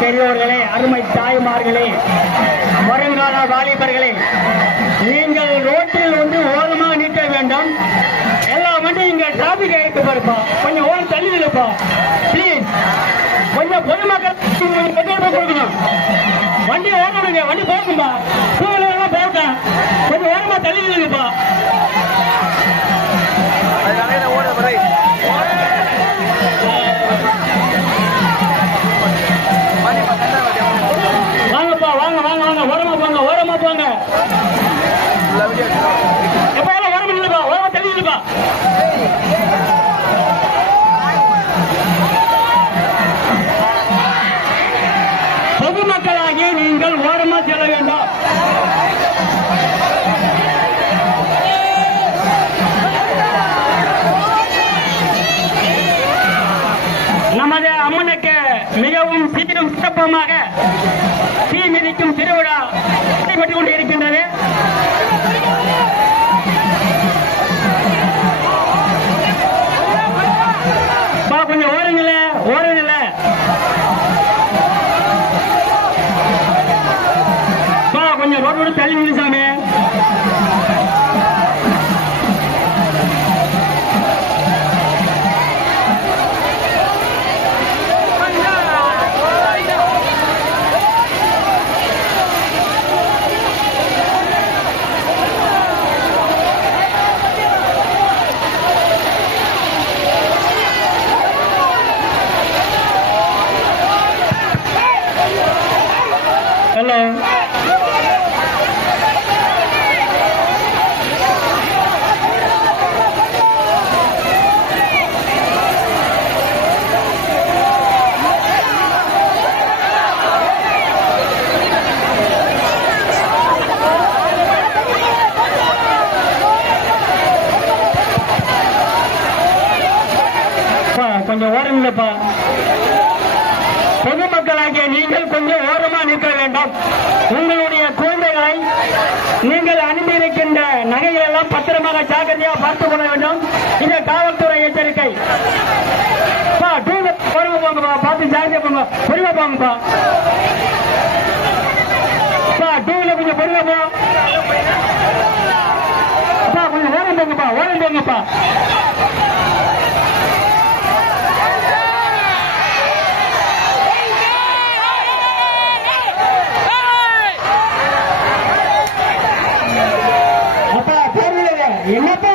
பெரியோர்களே அருமை தாய்மார்களே வருங்கால வாலிபர்களே நீங்கள் ரோட்டில் வந்து ஓரமா நீட்ட வேண்டும். எல்லா வண்டியும் இங்க டிராபிக் ஆயிட்டு பாருப்பா. கொஞ்சம் ஓரம் தள்ளி நில்லுப்பா. பிளீஸ் கொஞ்சம் பொதுமக்கள் கொஞ்சம் கொடுக்கணும். வண்டி ஓரணுங்க வண்டி போகும்பா டூ வீலர் எல்லாம் கொஞ்சம் ஓரமா தள்ளி நில்லுங்கப்பா. கொஞ்சம் ரோடு விட்டு தள்ளி நில்லு சாமி ஹலோ கொஞ்சம் ஓரம் இல்லப்பா பொதுமக்களாகிய நீங்கள் கொஞ்சம் ஓரமா நிற்க வேண்டும். உங்களுடைய குழந்தைகளை நீங்கள் அனுப்பியிருக்கின்ற நகைகள் எல்லாம் பத்திரமாக ஜாக்கிரதையாக பார்த்துக் கொள்ள வேண்டும். இந்த காவல்துறை எச்சரிக்கை. பா போங்கப்பா. பார்த்து ஜாக்கிரதையா போங்க. பொறுமை போங்கப்பா. பா கொஞ்சம் பொறுமை போ கொஞ்சம் ஓரம் போங்கப்பா. ஓரம் போங்கப்பா. ¡Europa!